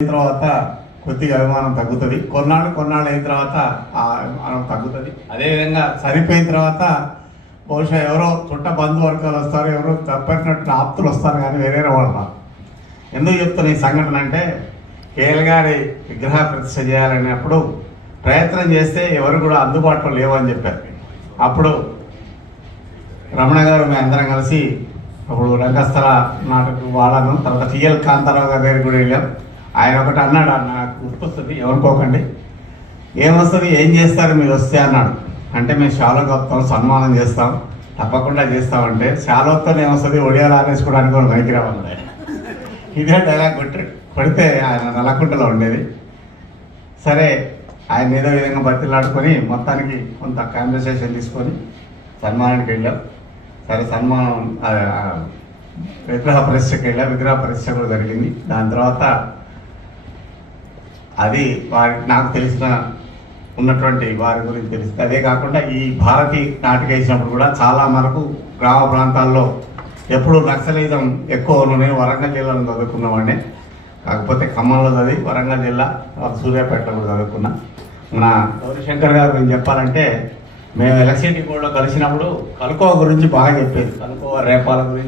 అయిన తర్వాత కొద్దిగా అభిమానం తగ్గుతుంది. కొన్నాళ్ళు కొన్నాళ్ళు అయిన తర్వాత ఆ అభిమానం తగ్గుతుంది. అదేవిధంగా చనిపోయిన తర్వాత బహుశా ఎవరో చుట్ట బంధువర్గాలు వస్తారు ఎవరో తప్పట్టినట్టు ఆప్తులు వస్తారు కానీ వేరే వాళ్ళు రారు. ఎందుకు చెప్తున్న ఈ సంఘటన అంటే కేఎల్ గారి విగ్రహ ప్రతిష్ట చేయాలనేప్పుడు ప్రయత్నం చేస్తే ఎవరు కూడా అందుబాటులో లేవని చెప్పారు. అప్పుడు రమణ గారు మేము అందరం కలిసి అప్పుడు రంగస్థల నాటకు వాళ్ళను తర్వాత టిఎల్ కాంతారావు గారి దగ్గర కూడా వెళ్ళాం. ఆయన ఒకటి అన్నాడు "అన్న, నాకు గుర్తొస్తుంది ఎవరుకోకండి ఏమొస్తుంది ఏం చేస్తారు మీరు వస్తే అన్నాడు. అంటే మేము శాలో కప్తాం సన్మానం చేస్తాం తప్పకుండా చేస్తామంటే శాలోతో ఏమొస్తుంది ఒడియాలు ఆనేసుకోవడానికి కూడా మైకి రావాలి ఇదే డైలాగ్ కొట్టి కొడితే ఆయన నల్లకుంటలో ఉండేది. సరే ఆయన ఏదో విధంగా బతిలాడుకొని మొత్తానికి కొంత కాన్వర్సేషన్ తీసుకొని సన్మానానికి వెళ్ళాం. సరే సన్మానం విగ్రహ పరీక్షకు వెళ్ళాం. విగ్రహ పరీక్ష కూడా జరిగింది. దాని తర్వాత అది వారి నాకు తెలిసిన ఉన్నటువంటి వారి గురించి తెలిసింది అదే కాకుండా ఈ భారతీ నాటిక వేసినప్పుడు కూడా చాలా మనకు గ్రామ ప్రాంతాల్లో ఎప్పుడు నక్సలిజం ఎక్కువ నేను వరంగల్ జిల్లాలో చదువుకున్నవాడిని కాకపోతే ఖమ్మంలో చదివి వరంగల్ జిల్లా సూర్యాపేటలో కూడా చదువుకున్నా. మన గౌరీశంకర్ గారు గురించి చెప్పాలంటే మేము ఎలక్షన్ బోర్డులో కలిసినప్పుడు కలుకోవ గురించి బాగా చెప్పేది. కలుకోవ రేపాల గురించి.